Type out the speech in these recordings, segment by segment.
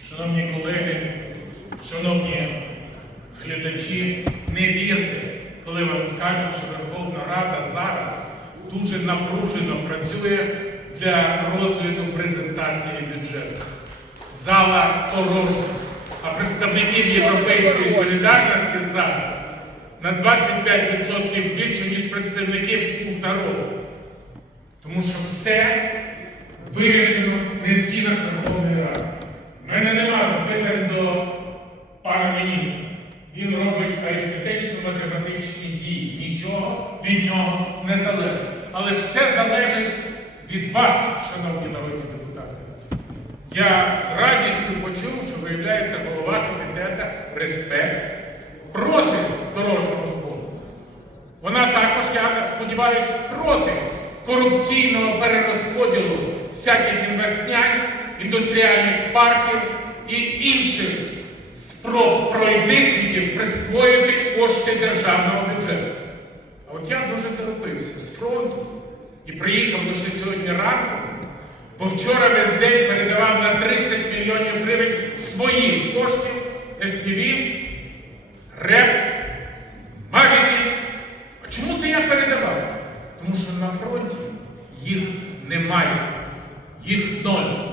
Шановні колеги, шановні глядачі, не вірте, коли вам скажуть, що Верховна Рада зараз дуже напружено працює для розгляду презентації бюджету. Зала порожня, а представників Європейської солідарності зараз на 25% більше, ніж представників «Слуг народу. Тому що все вирішено не в стінах Верховної арифметично-математичні дії. Нічого від нього не залежить. Але все залежить від вас, шановні народні депутати. Я з радістю почув, що виявляється голова комітету респект проти дорожнього спорту. Вона також, я сподіваюся, проти корупційного перерозподілу всяких інвестнянь, індустріальних парків і інших спроб пройдисвітів присвоїти кошти державного бюджету. А от я дуже торопився з фронту і приїхав лише сьогодні ранку, бо вчора весь день передавав на 30 мільйонів гривень своїх коштів FPV, РЕП, Магіки. А чому це я передавав? Тому що на фронті їх немає, їх ноль.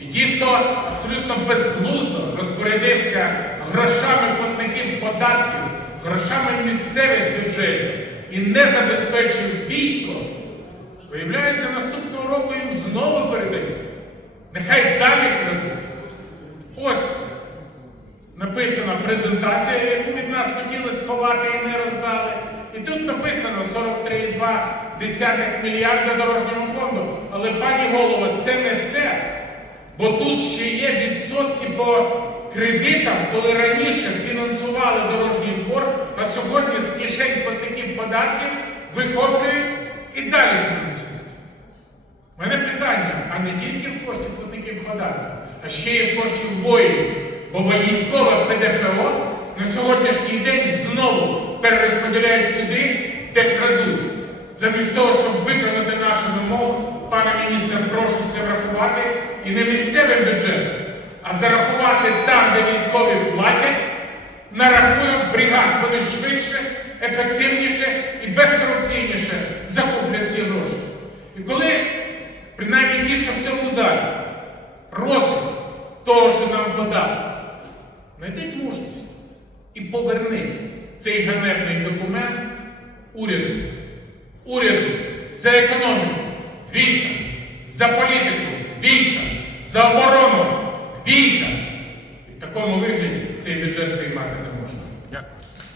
І ті, хто абсолютно безглуздо розпорядився грошами платників податків, грошами місцевих бюджетів і не забезпечив військо, виявляється, наступного року їм знову передають. Нехай далі крадуть. Ось написана презентація, яку від нас хотіли сховати і не роздали. І тут написано 43,2 мільярда дорожнього фонду. Але, пані голово, це не все. Бо тут ще є відсотки по кредитам, коли раніше фінансували дорожній збор, а сьогодні з кишень платників податків вихоплюють і далі фінансують. У мене питання, а не тільки в кошти платників податків, а ще й в коштів воїнів. Бо військове ПДФО на сьогоднішній день знову перерозподіляють туди, де крадуть. Замість того, щоб виконати нашу вимогу, пане міністр, врахувати і не місцевим бюджетом, а зарахувати там, де військові платять, на рахунок бригад. Вони швидше, ефективніше і безкорупційніше закуплять ці гроші. І коли, принаймні ті, що в цьому залі, проти того, що нам подали, знайдіть мужність і поверніть цей ганебний документ уряду. Уряду за економіку двійка, за політику двійка, за оборону двійка. І в такому вигляді цей бюджет приймати не можна. Дякую.